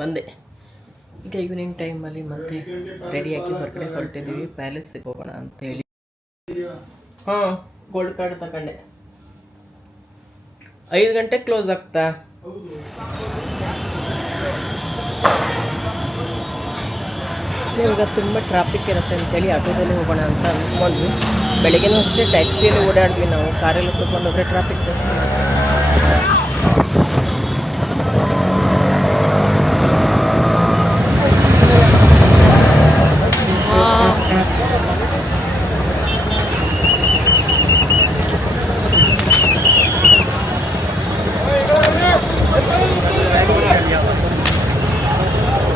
ಬಂದೆ. ಈಗ ಈವ್ನಿಂಗ್ ಟೈಮಲ್ಲಿ ಮತ್ತೆ ರೆಡಿಯಾಗಿ ಹೊರಗಡೆ ಹೊರಟಿದ್ದೀವಿ, ಪ್ಯಾಲೇಸಿಗೆ ಹೋಗೋಣ ಅಂತೇಳಿ. ಹಾಂ, ಗೋಲ್ಡ್ ಕಾರ್ಡ್ ತಗೊಂಡೆ. 5 ಗಂಟೆಗೆ ಕ್ಲೋಸ್ ಆಗ್ತಾ? ಇವಾಗ ತುಂಬ ಟ್ರಾಫಿಕ್ ಇರುತ್ತೆ ಅಂತೇಳಿ ಆಟೋದಲ್ಲಿ ಹೋಗೋಣ ಅಂತ ಅಂದ್ಕೊಂಡ್ವಿ. ಬೆಳಗ್ಗೆನೂ ಅಷ್ಟೇ ಟ್ಯಾಕ್ಸಿಯಲ್ಲಿ ಓಡಾಡಿದ್ವಿ ನಾವು, ಕಾರಲ್ಲಿ ತೊಗೊಂಡು ಹೋದರೆ ಟ್ರಾಫಿಕ್ ಜಾಸ್ತಿ.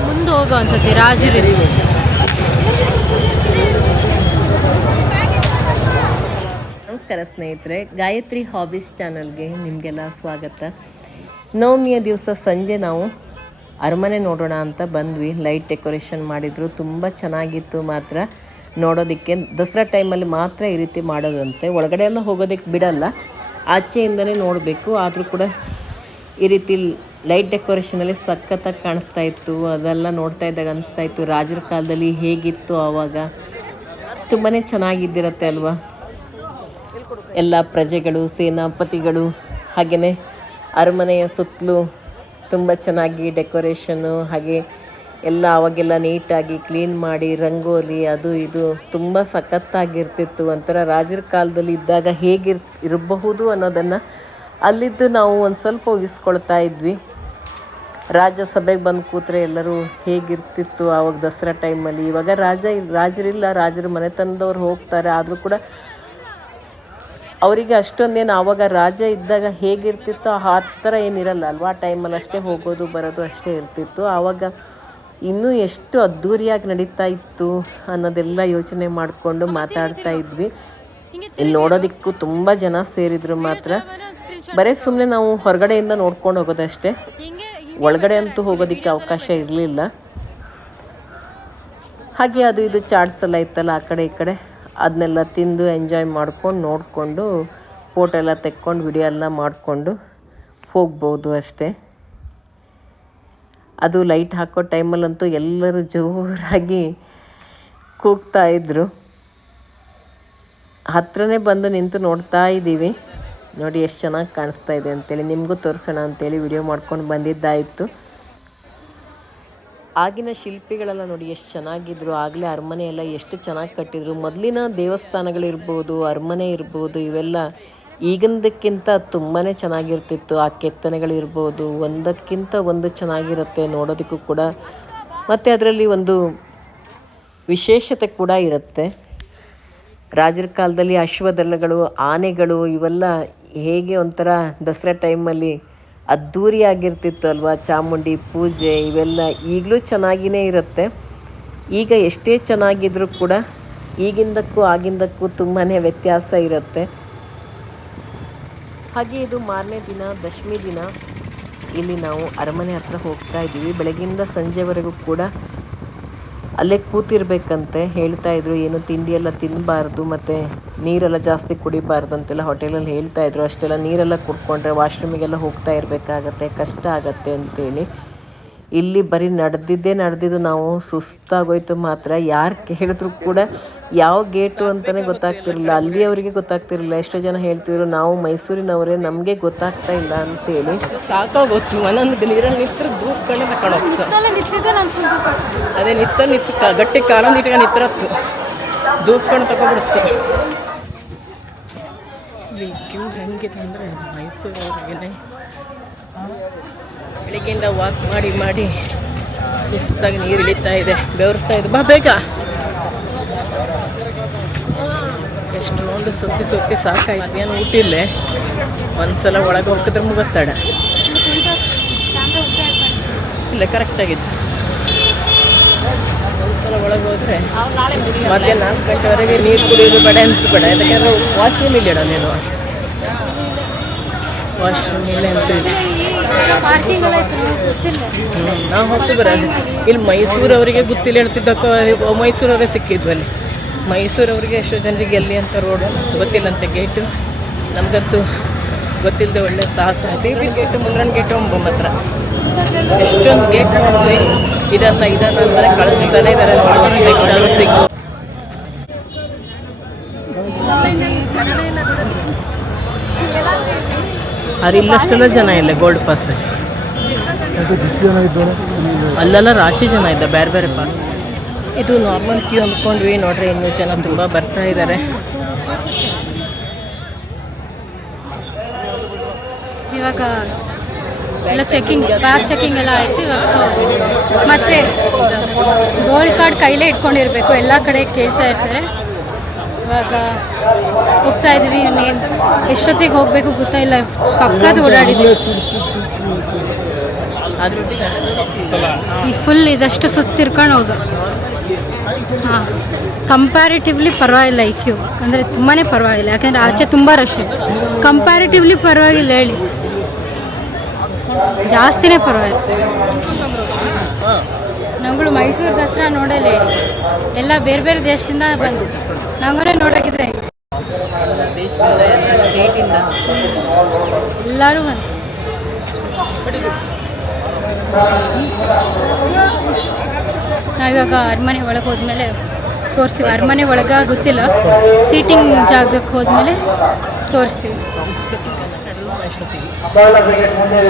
ಮುಂದೆ ಹೋಗೋ ಅನ್ಸತ್ತೆ ರಾಜರು. ನಮಸ್ಕಾರ ಸ್ನೇಹಿತರೆ, ಗಾಯತ್ರಿ ಹಾಬೀಸ್ ಚಾನಲ್ಗೆ ನಿಮಗೆಲ್ಲ ಸ್ವಾಗತ. ನವಮಿಯ ದಿವಸ ಸಂಜೆ ನಾವು ಅರಮನೆ ನೋಡೋಣ ಅಂತ ಬಂದ್ವಿ. ಲೈಟ್ ಡೆಕೋರೇಷನ್ ಮಾಡಿದರು, ತುಂಬ ಚೆನ್ನಾಗಿತ್ತು. ಮಾತ್ರ ನೋಡೋದಕ್ಕೆ ದಸರಾ ಟೈಮಲ್ಲಿ ಮಾತ್ರ ಈ ರೀತಿ ಮಾಡೋದಂತೆ. ಒಳಗಡೆ ಎಲ್ಲ ಹೋಗೋದಕ್ಕೆ ಬಿಡಲ್ಲ, ಆಚೆಯಿಂದನೇ ನೋಡಬೇಕು. ಆದರೂ ಕೂಡ ಈ ರೀತಿ ಲೈಟ್ ಡೆಕೋರೇಷನಲ್ಲಿ ಸಖತ್ತಾಗಿ ಕಾಣಿಸ್ತಾ ಇತ್ತು. ಅದೆಲ್ಲ ನೋಡ್ತಾ ಇದ್ದಾಗ ಅನಿಸ್ತಾ ಇತ್ತು ರಾಜರ ಕಾಲದಲ್ಲಿ ಹೇಗಿತ್ತು ಆವಾಗ. ತುಂಬಾ ಚೆನ್ನಾಗಿದ್ದಿರತ್ತೆ ಅಲ್ವಾ. ಎಲ್ಲ ಪ್ರಜೆಗಳು, ಸೇನಾಪತಿಗಳು, ಹಾಗೆಯೇ ಅರಮನೆಯ ಸುತ್ತಲೂ ತುಂಬ ಚೆನ್ನಾಗಿ ಡೆಕೋರೇಷನ್ನು, ಹಾಗೆ ಎಲ್ಲ ಅವಾಗೆಲ್ಲ ನೀಟಾಗಿ ಕ್ಲೀನ್ ಮಾಡಿ ರಂಗೋಲಿ ಅದು ಇದು ತುಂಬ ಸಖತ್ತಾಗಿರ್ತಿತ್ತು. ಒಂಥರ ರಾಜರ ಕಾಲದಲ್ಲಿ ಇದ್ದಾಗ ಇರಬಹುದು ಅನ್ನೋದನ್ನು ಅಲ್ಲಿದ್ದು ನಾವು ಒಂದು ಸ್ವಲ್ಪ ಊಹಿಸ್ಕೊಳ್ತಾ ಇದ್ವಿ. ರಾಜ್ಯಸಭೆಗೆ ಬಂದು ಕೂತ್ರೆ ಎಲ್ಲರೂ ಹೇಗಿರ್ತಿತ್ತು ಆವಾಗ ದಸರಾ ಟೈಮಲ್ಲಿ. ಇವಾಗ ರಾಜರಿಲ್ಲ, ರಾಜರ ಮನೆತನದವ್ರು ಹೋಗ್ತಾರೆ. ಆದರೂ ಕೂಡ ಅವರಿಗೆ ಅಷ್ಟೊಂದೇನು ಆವಾಗ ರಾಜ ಇದ್ದಾಗ ಹೇಗಿರ್ತಿತ್ತೋ ಆ ಥರ ಏನಿರಲ್ಲ ಅಲ್ವಾ. ಆ ಟೈಮಲ್ಲಿ ಅಷ್ಟೇ ಹೋಗೋದು ಬರೋದು ಅಷ್ಟೇ ಇರ್ತಿತ್ತು. ಆವಾಗ ಇನ್ನೂ ಎಷ್ಟು ಅದ್ಧೂರಿಯಾಗಿ ನಡೀತಾ ಇತ್ತು ಅನ್ನೋದೆಲ್ಲ ಯೋಚನೆ ಮಾಡಿಕೊಂಡು ಮಾತಾಡ್ತಾ ಇದ್ವಿ. ಇಲ್ಲಿ ನೋಡೋದಕ್ಕೂ ತುಂಬ ಜನ ಸೇರಿದ್ರು. ಮಾತ್ರ ಬರೀ ಸುಮ್ಮನೆ ನಾವು ಹೊರಗಡೆಯಿಂದ ನೋಡ್ಕೊಂಡು ಹೋಗೋದಷ್ಟೇ, ಒಳಗಡೆ ಅಂತೂ ಹೋಗೋದಕ್ಕೆ ಅವಕಾಶ ಇರಲಿಲ್ಲ. ಹಾಗೆ ಅದು ಇದು ಚಾಟ್ಸ್ ಎಲ್ಲ ಇತ್ತಲ್ಲ ಆ ಕಡೆ ಈ ಕಡೆ, ಅದನ್ನೆಲ್ಲ ತಿಂದು ಎಂಜಾಯ್ ಮಾಡ್ಕೊಂಡು ನೋಡಿಕೊಂಡು ಫೋಟೋ ಎಲ್ಲ ತೆಕ್ಕೊಂಡು ವಿಡಿಯೋ ಎಲ್ಲ ಮಾಡಿಕೊಂಡು ಹೋಗ್ಬೋದು ಅಷ್ಟೇ. ಅದು ಲೈಟ್ ಹಾಕೋ ಟೈಮಲ್ಲಂತೂ ಎಲ್ಲರೂ ಜೋರಾಗಿ ಕೂಗ್ತಾಯಿದ್ರು. ಹತ್ರನೇ ಬಂದು ನಿಂತು ನೋಡ್ತಾ ಇದ್ದೀವಿ. ನೋಡಿ ಎಷ್ಟು ಚೆನ್ನಾಗಿ ಕಾಣಿಸ್ತಾ ಇದೆ ಅಂತೇಳಿ ನಿಮಗೂ ತೋರಿಸೋಣ ಅಂತೇಳಿ ವಿಡಿಯೋ ಮಾಡ್ಕೊಂಡು ಬಂದಿದ್ದಾಯಿತು. ಆಗಿನ ಶಿಲ್ಪಿಗಳೆಲ್ಲ ನೋಡಿ ಎಷ್ಟು ಚೆನ್ನಾಗಿದ್ರು. ಆಗಲೇ ಅರಮನೆ ಎಲ್ಲ ಎಷ್ಟು ಚೆನ್ನಾಗಿ ಕಟ್ಟಿದ್ರು. ಮೊದಲಿನ ದೇವಸ್ಥಾನಗಳಿರ್ಬೋದು, ಅರಮನೆ ಇರ್ಬೋದು, ಇವೆಲ್ಲ ಈಗಿಂದಕ್ಕಿಂತ ತುಂಬಾ ಚೆನ್ನಾಗಿರ್ತಿತ್ತು. ಆ ಕೆತ್ತನೆಗಳಿರ್ಬೋದು ಒಂದಕ್ಕಿಂತ ಒಂದು ಚೆನ್ನಾಗಿರುತ್ತೆ ನೋಡೋದಕ್ಕೂ ಕೂಡ. ಮತ್ತು ಅದರಲ್ಲಿ ಒಂದು ವಿಶೇಷತೆ ಕೂಡ ಇರುತ್ತೆ. ರಾಜರ ಕಾಲದಲ್ಲಿ ಅಶ್ವದಳಗಳು, ಆನೆಗಳು ಇವೆಲ್ಲ ಹೇಗೆ ಒಂಥರ ದಸರಾ ಟೈಮಲ್ಲಿ ಅದ್ಧೂರಿಯಾಗಿರ್ತಿತ್ತು ಅಲ್ವಾ. ಚಾಮುಂಡಿ ಪೂಜೆ ಇವೆಲ್ಲ ಈಗಲೂ ಚೆನ್ನಾಗಿಯೇ ಇರುತ್ತೆ. ಈಗ ಎಷ್ಟೇ ಚೆನ್ನಾಗಿದ್ರೂ ಕೂಡ ಈಗಿಂದಕ್ಕೂ ಆಗಿಂದಕ್ಕೂ ತುಂಬಾ ವ್ಯತ್ಯಾಸ ಇರುತ್ತೆ. ಹಾಗೆ ಇದು ಮಾರನೇ ದಿನ, ದಶಮಿ ದಿನ ಇಲ್ಲಿ ನಾವು ಅರಮನೆ ಹತ್ರ ಹೋಗ್ತಾ ಇದ್ದೀವಿ. ಬೆಳಗ್ಗಿಂದ ಸಂಜೆವರೆಗೂ ಕೂಡ ಅಲ್ಲೇ ಕೂತಿರ್ಬೇಕಂತೆ ಹೇಳ್ತಾಯಿದ್ರು. ಏನು ತಿಂಡಿ ಎಲ್ಲ ತಿನ್ನಬಾರ್ದು ಮತ್ತು ನೀರೆಲ್ಲ ಜಾಸ್ತಿ ಕುಡಿಬಾರ್ದು ಅಂತೆಲ್ಲ ಹೋಟೆಲಲ್ಲಿ ಹೇಳ್ತಾಯಿದ್ರು. ಅಷ್ಟೆಲ್ಲ ನೀರೆಲ್ಲ ಕುಡ್ಕೊಂಡ್ರೆ ವಾಶ್ರೂಮಿಗೆಲ್ಲ ಹೋಗ್ತಾ ಇರಬೇಕಾಗತ್ತೆ, ಕಷ್ಟ ಆಗತ್ತೆ ಅಂತೇಳಿ. ಇಲ್ಲಿ ಬರೀ ನಡೆದಿದ್ದು ನಾವು ಸುಸ್ತಾಗೋಯ್ತು. ಮಾತ್ರ ಯಾರು ಕೇಳಿದ್ರು ಕೂಡ ಯಾವ ಗೇಟು ಅಂತಲೇ ಗೊತ್ತಾಗ್ತಿರಲಿಲ್ಲ. ಅಲ್ಲಿಯವರಿಗೆ ಗೊತ್ತಾಗ್ತಿರಲಿಲ್ಲ. ಎಷ್ಟೋ ಜನ ಹೇಳ್ತಿದ್ರು ನಾವು ಮೈಸೂರಿನವರೇ, ನಮಗೆ ಗೊತ್ತಾಗ್ತಾ ಇಲ್ಲ ಅಂತೇಳಿ. ಸಾಕಾಗೋತ್ತು. ಒಂದೊಂದು ನೀರಲ್ಲಿ ನಿಂತರೆ ದೂರಗಳೇ ತಗೊಂಡೋಗ್ತು. ಅದೇ ನಿತ್ತು ಗಟ್ಟಿ ಕಾಲೊಂದು ಇಟ್ಕೊಂಡು ನಿತ್ರತ್ತು ದೂರ್ಕೊಂಡು ತಗೊಬಿಡುತ್ತೆ. ಇಲ್ಲಿ ಕ್ಯೂ ಹೆಂಗಿದೆ ಅಂದರೆ ಮೈಸೂರವರಿಗೇನೆ ಬೆಳಿಗ್ಗೆಯಿಂದ ವಾಕ್ ಮಾಡಿ ಸುಸ್ತಾಗಿ ನೀರು ಇಳಿತಾ ಇದೆ, ಬೆವರ್ತಾ ಇದೆ. ಬಾ ಬೇಗ. ಎಷ್ಟೊಂದು ಸುತ್ತಿ ಸಾಕಾಯ್ತು. ಅದೇನು ಊಟಿಲ್ಲೇ ಒಂದ್ಸಲ ಒಳಗೆ ಹೋಗ್ತಿದ್ರೆ ಮುಗತ್ತಾಡ ಇಲ್ಲ, ಕರೆಕ್ಟಾಗಿತ್ತು. ಒಂದ್ಸಲ ಒಳಗೆ ಹೋದರೆ ಮಧ್ಯಾಹ್ನ 4 ಗಂಟೆವರೆಗೆ ನೀರು ಕುಡಿಯೋದು ಬೇಡ ಅಂತ ಬೇಡ. ಯಾಕಂದರೆ ವಾಶ್ರೂಮ್ ಇಲ್ಲ, ನೀನು ವಾಶ್ರೂಮ್ ಇಲ್ಲ ಅಂತ ನಾವು ಹೊತ್ತು ಬರೋದು. ಇಲ್ಲಿ ಮೈಸೂರವರಿಗೆ ಗೊತ್ತಿಲ್ಲ ಹೇಳ್ತಿದ್ದಕ್ಕ, ಮೈಸೂರವರೇ ಸಿಕ್ಕಿದ್ವು ಅಲ್ಲಿ. ಮೈಸೂರವ್ರಿಗೆ ಎಷ್ಟೋ ಜನರಿಗೆ ಎಲ್ಲಿ ಅಂತ ರೋಡು ಗೊತ್ತಿಲ್ಲಂತೆ, ಗೇಟು. ನಮಗಂತೂ ಗೊತ್ತಿಲ್ಲದೆ ಒಳ್ಳೆ ಸಾಹಸ. ಟಿ ಗೇಟು, ಮುಂದ್ರನ್ ಗೇಟು, ಹತ್ರ ಎಷ್ಟೊಂದು ಗೇಟ್ ಹಾಕಿದ್ವಿ, ಇದನ್ನ ಅಂದರೆ ಕಳಿಸ್ತಾನೆ ಇದ್ದಾರೆ. ನೋಡಿ ನೆಕ್ಸ್ಟ್ ಅದು ಸಿಗ್ಬೋದು. ಅವ್ರು ಇಲ್ಲಷ್ಟೆಲ್ಲ ಜನ ಇಲ್ಲ ಗೋಲ್ಡ್ ಪಾಸ್, ಅಲ್ಲೆಲ್ಲ ರಾಶಿ ಜನ ಇದ್ದ ಬೇರೆ ಬೇರೆ ಪಾಸ್. ಇದು ನಾರ್ಮಲ್ ಕ್ಯೂ ಅಂದ್ಕೊಂಡ್ವಿ, ನೋಡ್ರಿ ಇನ್ನೂ ಜನ ತುಂಬ ಬರ್ತಾ ಇದ್ದಾರೆ. ಇವಾಗ ಎಲ್ಲ ಚೆಕಿಂಗ್, ಬ್ಯಾಗ್ ಚೆಕಿಂಗ್ ಎಲ್ಲ ಆಯಿತು ಇವಾಗ. ಸೊ ಮತ್ತೆ ಗೋಲ್ಡ್ ಕಾರ್ಡ್ ಕೈಲೇ ಇಟ್ಕೊಂಡಿರಬೇಕು, ಎಲ್ಲ ಕಡೆ ಕೇಳ್ತಾ ಇರ್ತಾರೆ. ಇವಾಗ ಹೋಗ್ತಾ ಇದ್ದೀವಿ. ಇನ್ನೇನು ಎಷ್ಟೊತ್ತಿಗೆ ಹೋಗಬೇಕು ಗೊತ್ತಾಯಿಲ್ಲ, ಸಕ್ಕತ್ತು ಓಡಾಡಿದ್ದೀವಿ. ಈ ಫುಲ್ ಇದಷ್ಟು ಸುತ್ತಿರ್ಕೊಂಡು ಹೋಗ. ಹಾಂ, ಕಂಪ್ಯಾರಿಟಿವ್ಲಿ ಪರವಾಗಿಲ್ಲ ಈ ಕ್ಯೂ, ಅಂದರೆ ತುಂಬಾ ಪರವಾಗಿಲ್ಲ. ಯಾಕೆಂದರೆ ಆಚೆ ತುಂಬ ರಶ್ ಇದೆ. ಕಂಪ್ಯಾರಿಟಿವ್ಲಿ ಪರವಾಗಿಲ್ಲ ಹೇಳಿ, ಜಾಸ್ತಿನೇ ಪರವಾಗಿಲ್ಲ. ನಾವುಗಳು ಮೈಸೂರು ದಸರಾ ನೋಡಲ್ಲ ಹೇಳಿ, ಎಲ್ಲ ಬೇರೆ ಬೇರೆ ದೇಶದಿಂದ ಬಂದು ನಾವೇ ನೋಡೋಕ್ಕಿದ್ರೆ ಎಲ್ಲರೂ ಬಂದು. ನಾವಿವಾಗ ಅರಮನೆ ಒಳಗೆ ಹೋದ್ಮೇಲೆ ತೋರಿಸ್ತೀವಿ. ಅರಮನೆ ಒಳಗೆ ಗೊತ್ತಿಲ್ಲ, ಸೀಟಿಂಗ್ ಜಾಗಕ್ಕೆ ಹೋದ್ಮೇಲೆ ತೋರಿಸ್ತೀವಿ.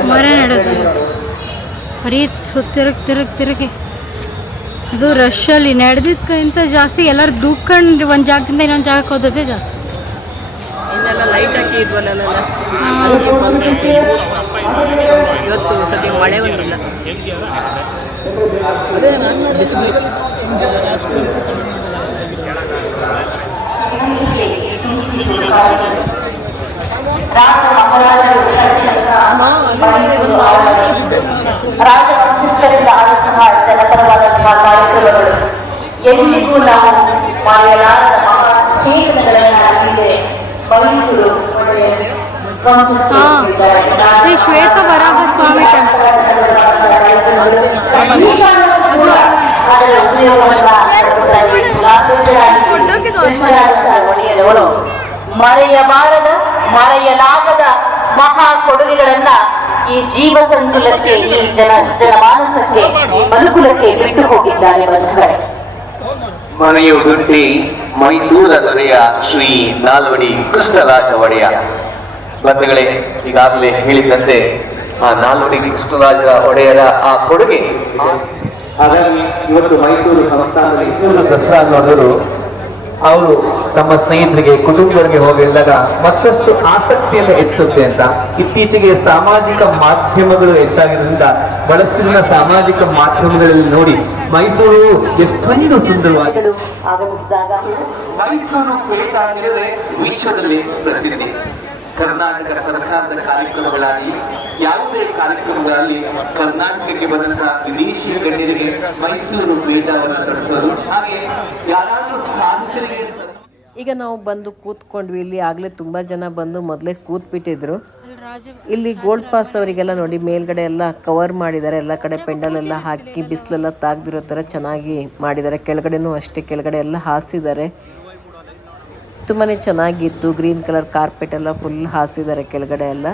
ಸುಮಾರೇ ನಡೆದು ಬರೀ ತಿರುಗಿ ಅದು ರಶಲ್ಲಿ ನಡೆದಿದ್ದಕ್ಕಿಂತ ಜಾಸ್ತಿ ಎಲ್ಲರೂ ದೂಕೊಂಡು ಒಂದು ಜಾಗದಿಂದ ಇನ್ನೊಂದು ಜಾಗಕ್ಕೆ ಹೋದದ್ದೇ ಜಾಸ್ತಿ. ಲೈಟ್ ಹಾಕಿದ್ವಲ್ಲ, ಇವತ್ತು ಸದ್ಯ ಮಳೆ ಬಂದಿಲ್ಲ, ಬಿಸಿಲು. ರಾಜವಂಶಸ್ಥರಿಂದ ಆದಂತಹ ಜನಪರವಾದಂತಹ ಕಾರ್ಯಕ್ರಮಗಳು ಎಂದಿಗೂ ನಾವು ಮರೆಯಲಾರದ ಮಹಾಚೇತನಗಳನ್ನ ಹಿಂದೆ ಮೈಸೂರು ಶ್ರೀ ಶ್ವೇತ ವರಾಹ ಸ್ವಾಮಿ ಒಡೆಯರವರು ಮರೆಯಬಾರದ ಮರೆಯಲಾಗದ ಮಹಾ ಕೊಡುಗೆಗಳನ್ನ ಈ ಜೀವ ಸಂಕುಲಕ್ಕೆ, ಈ ಜನಮಾನಸಕ್ಕೆ, ಮನುಕುಲಕ್ಕೆ ಬಿಟ್ಟು ಹೋಗಿದ್ದಾರೆ ಬಂಧುಗಳೇ. ಮನೆಯುದುಂಟಿ ಮೈಸೂರ ದೊರೆಯ ಶ್ರೀ ನಾಲ್ವಡಿ ಕೃಷ್ಣರಾಜ ಒಡೆಯ. ಬಂಧುಗಳೇ, ಈಗಾಗಲೇ ಹೇಳಿದಂತೆ ಆ ನಾಲ್ವಡಿ ಕೃಷ್ಣರಾಜ ಒಡೆಯರ ಆ ಕೊಡುಗೆ. ಹಾಗಾಗಿ ಇವತ್ತು ಮೈಸೂರು ಸಂಸ್ಥಾನದಲ್ಲಿ ದಸರಾ ನೋಡೋರು ಅವರು ತಮ್ಮ ಸ್ನೇಹಿತರಿಗೆ, ಕುಟುಂಬಗಳಿಗೆ ಹೋಗಿದ್ದಾಗ ಮತ್ತಷ್ಟು ಆಸಕ್ತಿಯನ್ನು ಹೆಚ್ಚಿಸುತ್ತೆ ಅಂತ ಇತ್ತೀಚೆಗೆ ಸಾಮಾಜಿಕ ಮಾಧ್ಯಮಗಳು ಹೆಚ್ಚಾಗಿರೋದ್ರಿಂದ ಬಹಳಷ್ಟು ಜನ ಸಾಮಾಜಿಕ ಮಾಧ್ಯಮಗಳಲ್ಲಿ ನೋಡಿ ಮೈಸೂರು ಎಷ್ಟೊಂದು ಸುಂದರವಾಗಿ ಆಗಮಿಸಿದಾಗ ಮೈಸೂರು ಪೇಟ ಅಂದರೆ ವಿಶ್ವದಲ್ಲಿ ಪ್ರಸಿದ್ಧಿ. ಕರ್ನಾಟಕ ಸರ್ಕಾರದ ಕಾರ್ಯಕ್ರಮಗಳಾಗಿ ಯಾವುದೇ ಕಾರ್ಯಕ್ರಮಗಳಲ್ಲಿ ಕರ್ನಾಟಕಕ್ಕೆ ಬಂದಂತಹ ವಿದೇಶಿ ಗಣ್ಯರಿಗೆ ಮೈಸೂರು ಪೇಟವನ್ನು ತರಿಸೋದು, ಹಾಗೆ ಯಾರಾದರೂ ಸಾಧಕರಿಗೆ. ಈಗ ನಾವು ಬಂದು ಕೂತ್ಕೊಂಡ್ವಿ. ಇಲ್ಲಿ ಆಗಲೇ ತುಂಬ ಜನ ಬಂದು ಮೊದಲೇ ಕೂತ್ಬಿಟ್ಟಿದ್ರು. ಇಲ್ಲಿ ಗೋಲ್ಡ್ ಪಾಸ್ ಅವರಿಗೆಲ್ಲ ನೋಡಿ ಮೇಲ್ಗಡೆ ಎಲ್ಲ ಕವರ್ ಮಾಡಿದ್ದಾರೆ, ಎಲ್ಲ ಕಡೆ ಪೆಂಡಲ್ ಎಲ್ಲ ಹಾಕಿ ಬಿಸಿಲೆಲ್ಲ ತಾಗ್ದಿರೋ ಥರ ಚೆನ್ನಾಗಿ ಮಾಡಿದ್ದಾರೆ. ಕೆಳಗಡೆನೂ ಅಷ್ಟೇ, ಕೆಳಗಡೆ ಎಲ್ಲ ಹಾಸಿದ್ದಾರೆ. ತುಂಬಾ ಚೆನ್ನಾಗಿತ್ತು. ಗ್ರೀನ್ ಕಲರ್ ಕಾರ್ಪೆಟ್ ಎಲ್ಲ ಫುಲ್ ಹಾಸಿದ್ದಾರೆ ಕೆಳಗಡೆ ಎಲ್ಲ.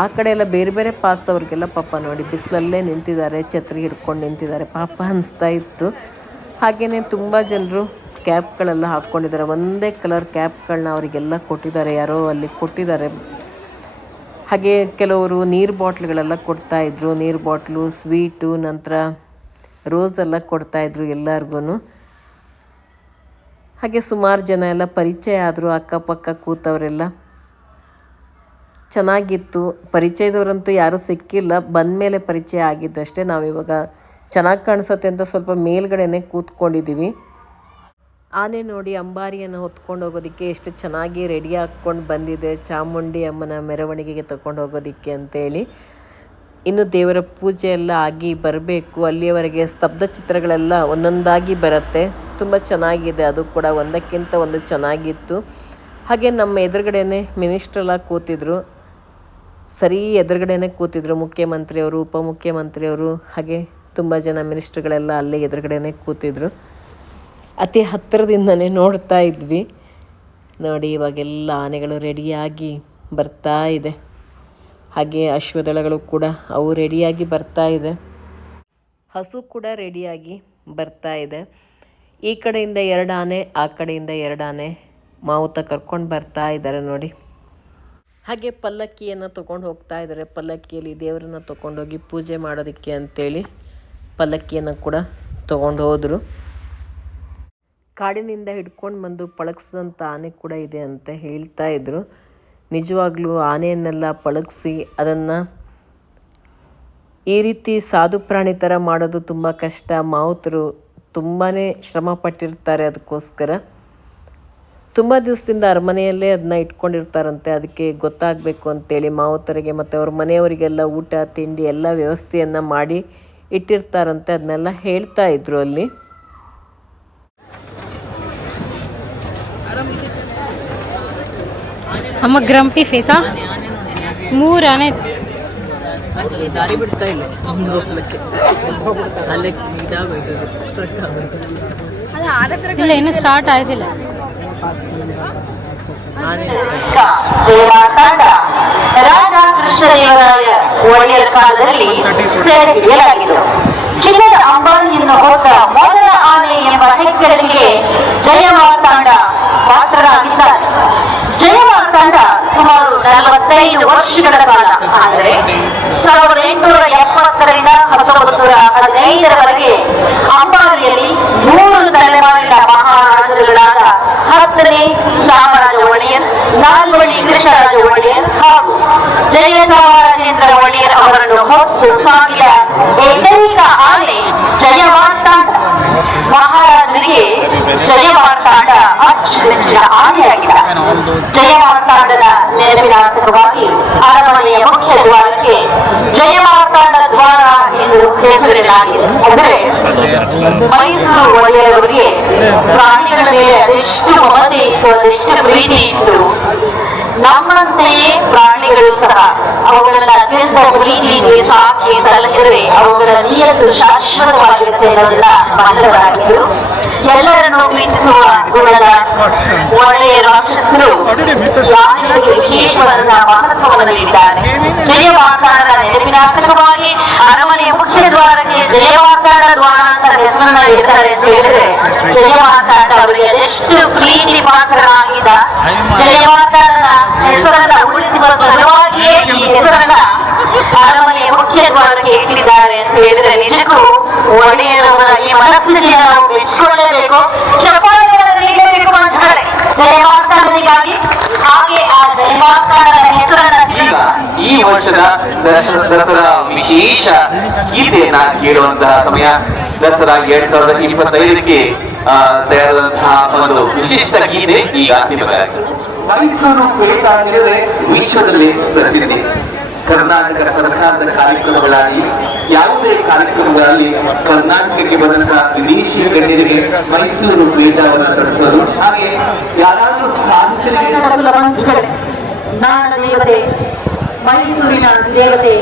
ಆ ಕಡೆ ಎಲ್ಲ ಬೇರೆ ಬೇರೆ ಪಾಸ್ ಅವ್ರಿಗೆಲ್ಲ ಪಾಪ ನೋಡಿ ಬಿಸಿಲಲ್ಲೇ ನಿಂತಿದ್ದಾರೆ, ಛತ್ರಿ ಹಿಡ್ಕೊಂಡು ನಿಂತಿದ್ದಾರೆ, ಪಾಪ ಅನಿಸ್ತಾ ಇತ್ತು. ಹಾಗೆಯೇ ತುಂಬ ಜನರು ಕ್ಯಾಪ್ಗಳೆಲ್ಲ ಹಾಕ್ಕೊಂಡಿದ್ದಾರೆ. ಒಂದೇ ಕಲರ್ ಕ್ಯಾಪ್ಗಳನ್ನ ಅವರಿಗೆಲ್ಲ ಕೊಟ್ಟಿದ್ದಾರೆ, ಯಾರೋ ಅಲ್ಲಿ ಕೊಟ್ಟಿದ್ದಾರೆ. ಹಾಗೆ ಕೆಲವರು ನೀರು ಬಾಟ್ಲ್ಗಳೆಲ್ಲ ಕೊಡ್ತಾಯಿದ್ರು, ನೀರು ಬಾಟ್ಲು, ಸ್ವೀಟು, ನಂತರ ರೋಸೆಲ್ಲ ಕೊಡ್ತಾಯಿದ್ರು ಎಲ್ಲರಿಗೂ. ಹಾಗೆ ಸುಮಾರು ಜನ ಎಲ್ಲ ಪರಿಚಯ ಆದರು, ಅಕ್ಕಪಕ್ಕ ಕೂತವರೆಲ್ಲ. ಚೆನ್ನಾಗಿತ್ತು. ಪರಿಚಯದವರಂತೂ ಯಾರೂ ಸಿಕ್ಕಿಲ್ಲ, ಬಂದ ಮೇಲೆ ಪರಿಚಯ ಆಗಿದ್ದಷ್ಟೇ. ನಾವಿವಾಗ ಚೆನ್ನಾಗಿ ಕಾಣಿಸುತ್ತೆ ಅಂತ ಸ್ವಲ್ಪ ಮೇಲ್ಗಡೆನೇ ಕೂತ್ಕೊಂಡಿದ್ದೀವಿ. ಆನೆ ನೋಡಿ ಅಂಬಾರಿಯನ್ನು ಹೊತ್ಕೊಂಡು ಹೋಗೋದಕ್ಕೆ ಎಷ್ಟು ಚೆನ್ನಾಗಿ ರೆಡಿ ಹಾಕ್ಕೊಂಡು ಬಂದಿದೆ, ಚಾಮುಂಡಿ ಅಮ್ಮನ ಮೆರವಣಿಗೆಗೆ ತಗೊಂಡು ಹೋಗೋದಕ್ಕೆ ಅಂತೇಳಿ. ಇನ್ನು ದೇವರ ಪೂಜೆ ಎಲ್ಲ ಆಗಿ ಬರಬೇಕು, ಅಲ್ಲಿಯವರೆಗೆ ಸ್ತಬ್ಧ ಚಿತ್ರಗಳೆಲ್ಲ ಒಂದೊಂದಾಗಿ ಬರುತ್ತೆ. ತುಂಬ ಚೆನ್ನಾಗಿದೆ, ಅದು ಕೂಡ ಒಂದಕ್ಕಿಂತ ಒಂದು ಚೆನ್ನಾಗಿತ್ತು. ಹಾಗೆ ನಮ್ಮ ಎದುರುಗಡೆನೇ ಮಿನಿಸ್ಟ್ರೆಲ್ಲ ಕೂತಿದ್ರು, ಸರಿ ಎದುರುಗಡೆನೇ ಕೂತಿದ್ರು. ಮುಖ್ಯಮಂತ್ರಿಯವರು, ಉಪಮುಖ್ಯಮಂತ್ರಿಯವರು, ಹಾಗೆ ತುಂಬ ಜನ ಮಿನಿಸ್ಟ್ರುಗಳೆಲ್ಲ ಅಲ್ಲೇ ಎದುರುಗಡೆನೇ ಕೂತಿದ್ರು. ಅತಿ ಹತ್ತಿರದಿಂದನೇ ನೋಡ್ತಾ ಇದ್ವಿ. ನೋಡಿ ಇವಾಗೆಲ್ಲ ಆನೆಗಳು ರೆಡಿಯಾಗಿ ಬರ್ತಾ ಇದೆ. ಹಾಗೆ ಅಶ್ವದಳಗಳು ಕೂಡ ಅವು ರೆಡಿಯಾಗಿ ಬರ್ತಾ ಇದೆ. ಹಸು ಕೂಡ ರೆಡಿಯಾಗಿ ಬರ್ತಾ ಇದೆ. ಈ ಕಡೆಯಿಂದ 2 ಆನೆ, ಆ ಕಡೆಯಿಂದ 2 ಆನೆ ಮಾವುತ ಕರ್ಕೊಂಡು ಬರ್ತಾ ಇದ್ದಾರೆ ನೋಡಿ. ಹಾಗೆ ಪಲ್ಲಕ್ಕಿಯನ್ನು ತೊಗೊಂಡು ಹೋಗ್ತಾ ಇದ್ದಾರೆ. ಪಲ್ಲಕ್ಕಿಯಲ್ಲಿ ದೇವರನ್ನು ತೊಗೊಂಡೋಗಿ ಪೂಜೆ ಮಾಡೋದಕ್ಕೆ ಅಂತೇಳಿ ಪಲ್ಲಕ್ಕಿಯನ್ನು ಕೂಡ ತೊಗೊಂಡು ಹೋದರು. ಕಾಡಿನಿಂದ ಹಿಡ್ಕೊಂಡು ಬಂದು ಪಳಗಿಸಿದಂಥ ಆನೆ ಕೂಡ ಇದೆ ಅಂತ ಹೇಳ್ತಾ ಇದ್ರು. ನಿಜವಾಗ್ಲೂ ಆನೆಯನ್ನೆಲ್ಲ ಪಳಗಿಸಿ ಅದನ್ನು ಈ ರೀತಿ ಸಾಧು ಪ್ರಾಣಿ ಥರ ಮಾಡೋದು ತುಂಬ ಕಷ್ಟ. ಮಾವುತರು ತುಂಬಾ ಶ್ರಮ ಪಟ್ಟಿರ್ತಾರೆ. ಅದಕ್ಕೋಸ್ಕರ ತುಂಬ ದಿವಸದಿಂದ ಅರಮನೆಯಲ್ಲೇ ಅದನ್ನ ಇಟ್ಕೊಂಡಿರ್ತಾರಂತೆ. ಅದಕ್ಕೆ ಗೊತ್ತಾಗಬೇಕು ಅಂತೇಳಿ ಮಾವುತರಿಗೆ ಮತ್ತು ಅವ್ರ ಮನೆಯವರಿಗೆಲ್ಲ ಊಟ ತಿಂಡಿ ಎಲ್ಲ ವ್ಯವಸ್ಥೆಯನ್ನು ಮಾಡಿ ಇಟ್ಟಿರ್ತಾರಂತೆ. ಅದನ್ನೆಲ್ಲ ಹೇಳ್ತಾ ಇದ್ರು ಅಲ್ಲಿ. ಅಮ್ಮ ಗ್ರಂಪಿ ಫೇಸಾ 3 ಆನೆ ದಾರಿ ಬಿಡ್ತಾ ಇಲ್ಲ ಹೋಗ್ಲಿಕ್ಕೆ. ಅಲ್ಲೇ ಇದಾಗೋಯ್ತು, ಸ್ಟ್ರಕ್ ಆಗೋಯ್ತು. ಇಲ್ಲ ಇನ್ನೂ ಸ್ಟಾರ್ಟ್ ಆಯ್ತಿಲ್ಲ. ಜಯಮಾತಾಂಡ ರಾಜ ಕೃಷ್ಣದೇವರಾಯ ಒಡೆಯರ ಕಾಲದಲ್ಲಿ ಸೆರೆ ಹಿಡಿಯಲಾಗಿದೆ. ಚಿನ್ನದ ಅಂಬಾರಿಯನ್ನು ಹೊತ್ತ ಮೊದಲ ಆನೆ ಎಂಬ ಹೆಗ್ಗಳಿಕೆಗೆ ಜಯಮಾತಾಂಡ ಪಾತ್ರರಾಗಿದ್ದಾರೆ. ಜಯಮಾತಾಂಡ ಸುಮಾರು 45 ವರ್ಷಗಳ ಕಾಲ ಅಂದರೆ 1870ರಿಂದ 1915ರವರೆಗೆ ಅಂಬಾರಿಯಲ್ಲಿ 3 ತಲೆಮಾರಿನ ಮಹಾರಾಜರುಗಳಾದ 10ನೇ ಚಾಮರಾಜ ಒಡೆಯರ್, 4ನೇ ಕೃಷ್ಣರಾಜ ಒಡೆಯರ್ ಹಾಗೂ ಜಯಚಾಮರಾಜೇಂದ್ರ ಒಡೆಯರ್ ಅವರನ್ನು ಹೊತ್ತು ಸಾಗಿದ ಏಕೈಕ ಆನೆ ಜಯಮಾರ್ತಾಂಡ. ಮಹಾರಾಜರಿಗೆ ಜಯಮಾರ್ತಾಂಡ ಅಚ್ಚುಮೆಚ್ಚಿನ ಆನೆಯಾಗಿದೆ. ಜಯಮಾರ್ತಾಂಡನ ನೆನಪಿನಾರ್ಥಕವಾಗಿ ಅರಮನೆಯ ಮುಖ್ಯ ದ್ವಾರಕ್ಕೆ ಜಯಮಾರ್ತಾಂಡ ದ್ವಾರ ಎಂದು ಹೆಸರಿಡಲಾಗಿದೆ. ಅಂದರೆ ಮೈಸೂರು ಒಡೆಯರವರಿಗೆ ಪ್ರಾಣಿಗಳ ಮೇಲೆ ಅದೆಷ್ಟು ಮಮತೆ ಇತ್ತು, ಅದೆಷ್ಟು ಪ್ರೀತಿ ಇತ್ತು. ನಮ್ಮಂತೆಯೇ ಪ್ರಾಣಿಗಳು ಸಹ ಅವುಗಳನ್ನ ಅತ್ಯಂತ ಪ್ರೀತಿಯಿಂದ ಸಾಕಿ ಸಲಹಿದರೆ ಅವುಗಳ ನಿಯತ್ತು ಶಾಶ್ವತವಾಗಿರುತ್ತೆ ಅನ್ನೋದನ್ನ ಮನದವರಾಗಿದ್ದರು. ಎಲ್ಲರನ್ನು ಪ್ರೀತಿಸುವ ಗುಣದ ಒಳ್ಳೆಯ ರಾಕ್ಷಸರು ಪ್ರಾಣಿಗಳಿಗೆ ವಿಶೇಷವಾದ ಮಹತ್ವವನ್ನು ನೀಡಿದ್ದಾರೆ. ಜಯಮಾತಾಂಡನ ನೆನಪಿನಾರ್ಥಕವಾಗಿ ಅರಮನೆಯ ಮುಖ್ಯ ದ್ವಾರಕ್ಕೆ ಜಯಮಾತಾಂಡ ದ್ವಾರ ಅಂತ ಹೆಸರನ್ನ ಇಡ್ತಾರೆ ಅಂತ ಹೇಳಿದ್ರೆ ಜಯಮಾತಾಂಡ ಅವರಿಗೆ ಅದೆಷ್ಟು ಪ್ರೀತಿ ಪಾತ್ರರಾಗಿದ್ದ. ಜಯಮಾತಾಂಡನ ಹೆಸರನ್ನ ಉಳಿಸುವ ಸಲುವಾಗಿಯೇ ಈ ಹೆಸರನ್ನ ಅರಮನೆಯ ಮುಖ್ಯ ದ್ವಾರಕ್ಕೆ ಇಟ್ಟಿದ್ದಾರೆ ಅಂತ ಹೇಳಿದ್ರೆ ನಿಜಕ್ಕೂ ಒಡೆಯರವರ ಈ ಮನಸ್ಸಿನಲ್ಲಿ ನಾವು ಮೆಚ್ಚಿಕೊಳ್ಳಲೇಬೇಕು, ಚಪ್ಪಾಳೆಗಳನ್ನು ನೀಡಲೇಬೇಕು ಅಂತ ಹೇಳ್ತಾರೆ ಜಯಮಾತಾಂಡನಿಗಾಗಿ. ಹಾಗೆ ಆ ಜಯಮಾತಾಂಡನ ಹೆಸರನ್ನ ಈ ವರ್ಷದ ದಸರಾ ವಿಶೇಷ ಗೀತೆಯನ್ನ ಕೇಳುವಂತಹ ಸಮಯ. ದಸರಾ 2025ಕ್ಕೆ ತಯಾರಾದಂತಹ ಒಂದು ವಿಶಿಷ್ಟ ಗೀತೆ ಈಗ ನಿಮಗಾಗಿ. ಮೈಸೂರು ಪೇಟ ಅಂದರೆ ವಿಶ್ವದಲ್ಲಿ ಪ್ರಸಿದ್ಧಿ. ಕರ್ನಾಟಕ ಸರ್ಕಾರದ ಕಾರ್ಯಕ್ರಮಗಳಾಗಿ ಯಾವುದೇ ಕಾರ್ಯಕ್ರಮಗಳಲ್ಲಿ ಕರ್ನಾಟಕಕ್ಕೆ ಬಂದಂತಹ ವಿದೇಶಿ ಗಣ್ಯರಿಗೆ ಮೈಸೂರು ಪೇಟವನ್ನು ತರಿಸೋದು, ಹಾಗೆ ಯಾರಾದರೂ ಸಾಹಿತ್ಯರಿಗೆ ನಾಡ ದೇವತೆ ಮೈಸೂರಿನ ದೇವತೆ